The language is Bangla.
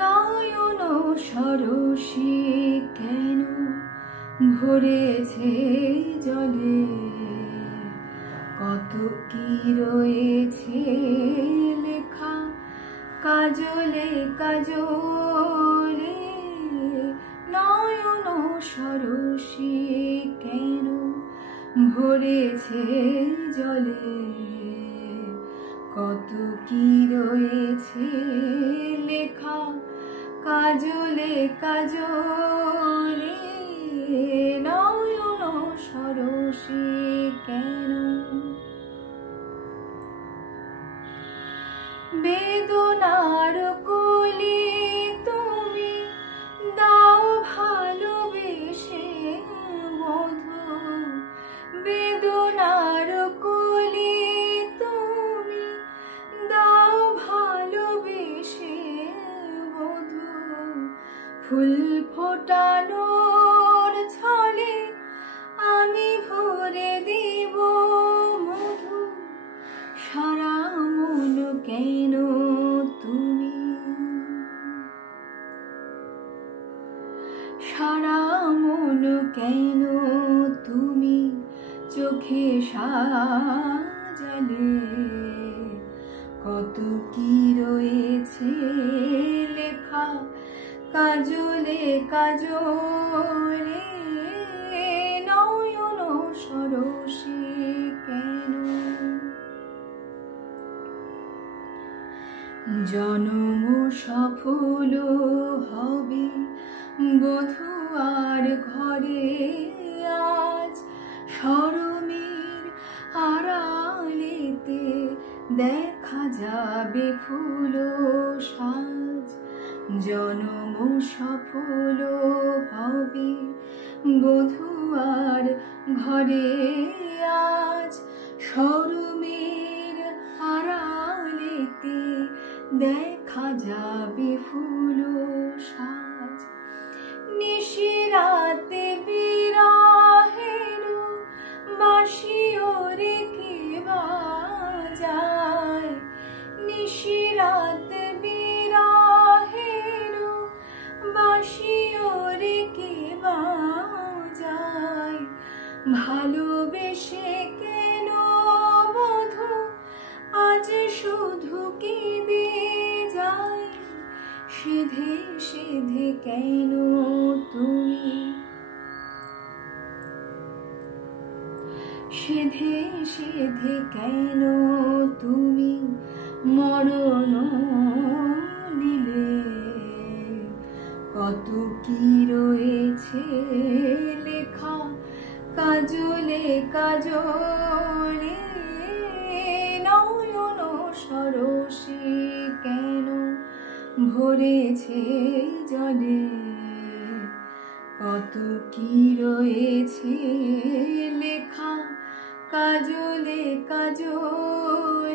নয়ন সরসী কেন ভরেছে জলে, কত কি রয়েছে লেখা কাজলে কাজলে। নয়ন সরসী কেন ভরেছে জলে, কত কি রয়েছে লেখা কাজলে কাজলে। নয়ন সরসী কেন বেদনার কলি তুমি দাও ভালোবেসে বধূ, বেদনার কলি তুমি দাও ভালোবেসে বধূ। ফুল ফোটানোর ছলে আমি ভরে দিব মধু, সারা মন কেন তুমি, সারা মন কেন তুমি চোখে সাজালে, কত কি রয়েছে লেখা কাজলে কাজলে। নয়ন সরসী কেন জনম সফল হবে বধূ আর ঘরে, আজ শরমের আড়ালেতে দেখা যাবে ফুল সাজ। জনম সফল হবে বধূ আর ঘরে, আজ শরমের আড়ালেতে দেখা যাবে ফুল সাজ। নিশিরাতে বিরহের বাঁশি ওরে কে বাজায়, নিশিরাতে বিরহের বাঁশি ওরে কে বাজায়। ভালোবেসে কেন বধূ আজ শুধু কেঁদে যায়, সেধে সেধে কেন তুমি, সেধে সেধে কেন তুমি মরণ নিলে, কত কি রয়েছে লেখা কাজলে কাজলে। নয়ন সরসী কেন ভরেছে জলে, কত কি রয়েছে লেখা কাজলে কাজলে।